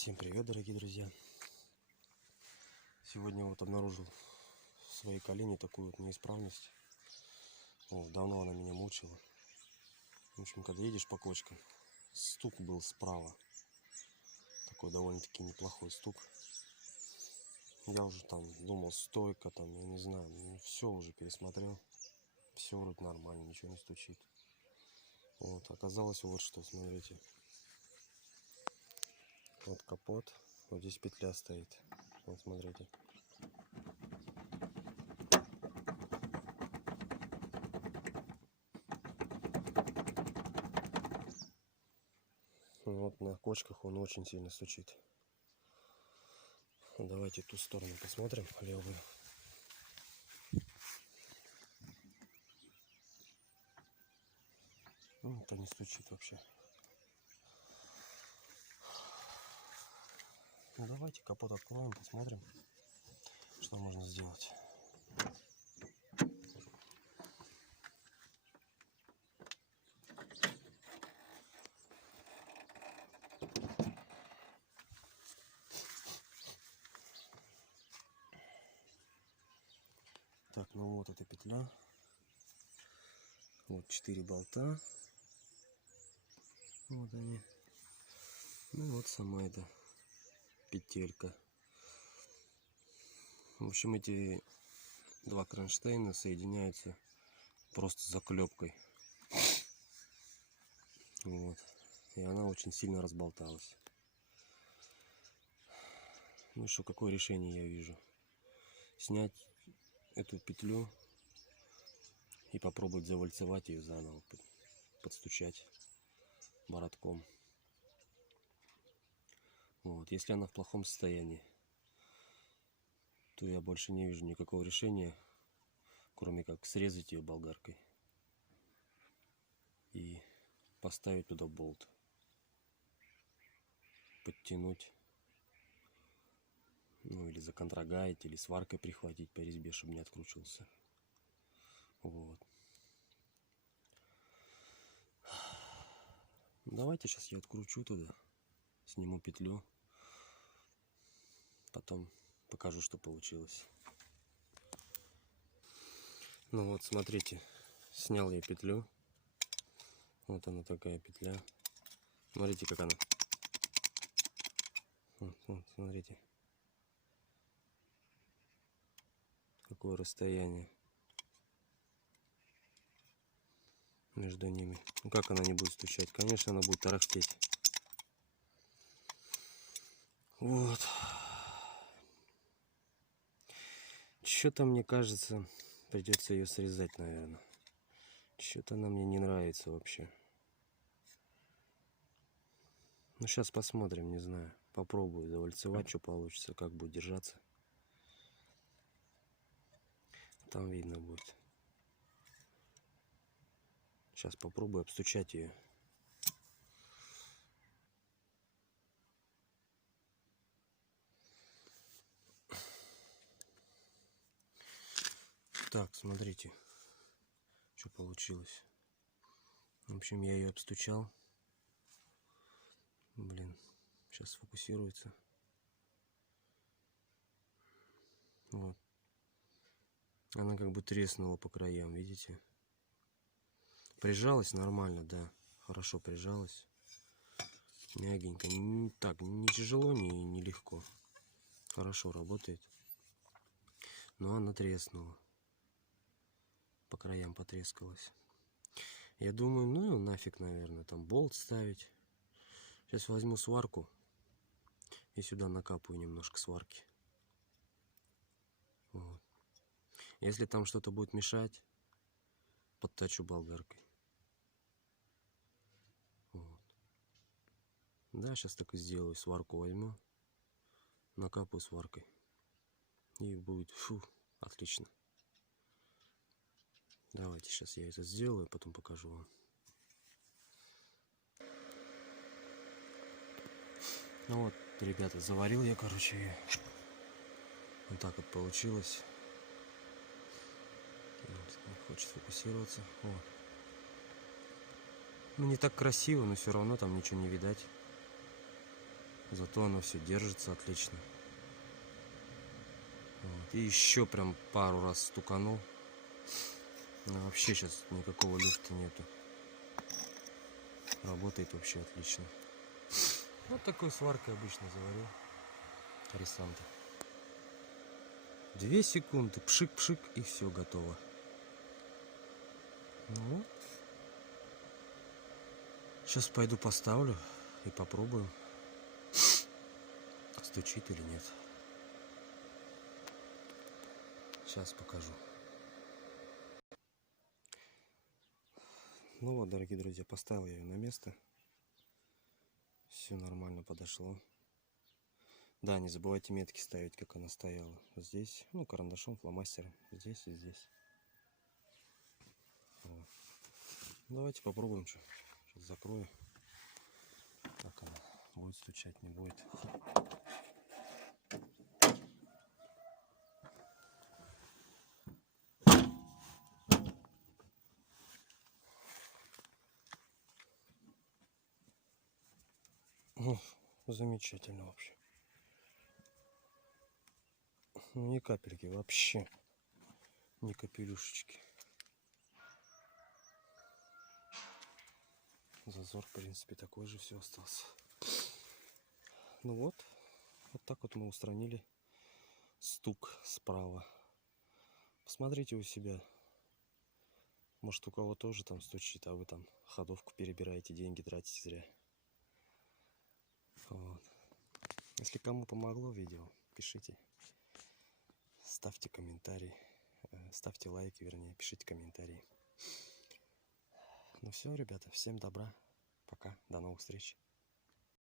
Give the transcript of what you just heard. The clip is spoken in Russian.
Всем привет, дорогие друзья! Сегодня вот обнаружил в своей колене такую вот неисправность. Давно она меня мучила. В общем, когда едешь по кочкам, стук был справа. Такой довольно-таки неплохой стук. Я уже там думал, стойка там, я не знаю, все уже пересмотрел. Все вроде нормально, ничего не стучит. Оказалось вот что, смотрите. Вот капот, вот здесь петля стоит. Вот смотрите. Вот на кочках он очень сильно стучит. Давайте ту сторону посмотрим, левую. Это не стучит вообще. Давайте капот откроем, посмотрим, что можно сделать. Так, ну вот эта петля. Вот 4 болта. Вот они. Ну вот сама эта петелька. В общем, эти два кронштейна соединяются просто заклепкой. Вот. И она очень сильно разболталась. Ну что, какое решение я вижу? Снять эту петлю и попробовать завальцевать ее заново, подстучать боротком. Вот. Если она в плохом состоянии, то я больше не вижу никакого решения, кроме как срезать ее болгаркой и поставить туда болт, подтянуть, ну или законтрагаить, или сваркой прихватить по резьбе, чтобы не откручивался. Вот. Давайте сейчас я откручу туда, сниму петлю, потом покажу, что получилось. Ну вот, смотрите, снял я петлю. Вот она такая петля. Смотрите, как она. Вот, смотрите. Какое расстояние между ними. Ну как она не будет стучать? Конечно, она будет тарахтеть. Вот. Что-то мне кажется, придется ее срезать, наверное. Что-то она мне не нравится вообще. Ну сейчас посмотрим, не знаю. Попробую завальцевать, что получится, как будет держаться. Там видно будет. Сейчас попробую обстучать ее. Так, смотрите, что получилось. В общем, я ее обстучал. Блин, сейчас сфокусируется. Вот. Она как бы треснула по краям, видите? Прижалась нормально, да. Хорошо прижалась. Мягенько. Так, не тяжело, не легко. Хорошо работает. Но она треснула. По краям потрескалась. Я думаю, ну нафиг, наверное, там болт ставить. Сейчас возьму сварку и сюда накапаю немножко сварки. Вот. Если там что-то будет мешать, подточу болгаркой. Вот. Да, сейчас так и сделаю. Сварку возьму, накапаю сваркой. И будет, фу, отлично. Давайте сейчас я это сделаю, потом покажу вам. Ну вот, ребята, заварил я, короче, ее. Вот так вот получилось. Вот, хочет фокусироваться. Вот. Ну, не так красиво, но все равно там ничего не видать. Зато оно все держится отлично. Вот. И еще прям пару раз стуканул. Но вообще сейчас никакого люфта нету. Работает вообще отлично. Вот такой сваркой обычно заварил рисанты. 2 секунды, пшик-пшик, и все готово. Ну, сейчас пойду поставлю и попробую, стучит или нет. Сейчас покажу. Ну вот, дорогие друзья, поставил я ее на место. Все нормально подошло. Да, не забывайте метки ставить, как она стояла. Здесь, ну, карандашом, фломастером. Здесь и здесь. Вот. Давайте попробуем. Сейчас закрою. Как она будет стучать, не будет. О, замечательно вообще. Ну, ни капельки вообще. Ни капелюшечки. Зазор, в принципе, такой же все остался. Ну вот. Вот так вот мы устранили стук справа. Посмотрите у себя. Может, у кого тоже там стучит, а вы там ходовку перебираете, деньги тратите зря. Вот. Если кому помогло видео, пишите. Ставьте комментарии. Ставьте лайки, вернее, пишите комментарии. Ну все, ребята, всем добра. Пока, до новых встреч.